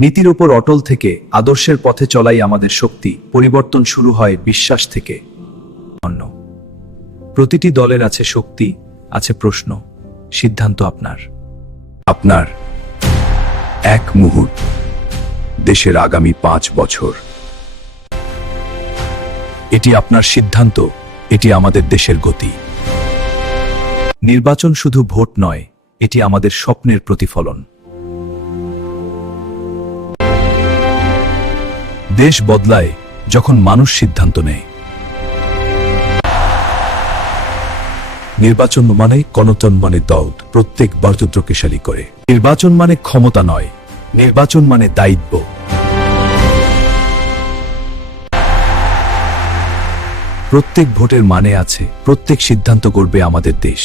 নীতির উপর অটল থেকে আদর্শের পথে চলাই আমাদের শক্তি। পরিবর্তন শুরু হয় বিশ্বাস থেকে। অন্য প্রতিটি দলের আছে শক্তি, আছে প্রশ্ন, সিদ্ধান্ত আপনার। আপনার এক মুহূর্ত, দেশের আগামী 5 বছর। এটি আপনার সিদ্ধান্ত, এটি আমাদের দেশের গতি। নির্বাচন শুধু ভোট নয়, এটি আমাদের স্বপ্নের প্রতিফলন। দেশ বদলায় যখন মানুষ সিদ্ধান্ত নেয়। নির্বাচন মানে গণতন্ত্র, মানে দল প্রত্যেক বার্যদ্রকেশালী করে। নির্বাচন মানে ক্ষমতা নয়, নির্বাচন মানে দায়িত্ব। প্রত্যেক ভোটের মানে আছে, প্রত্যেক সিদ্ধান্ত গড়বে আমাদের দেশ।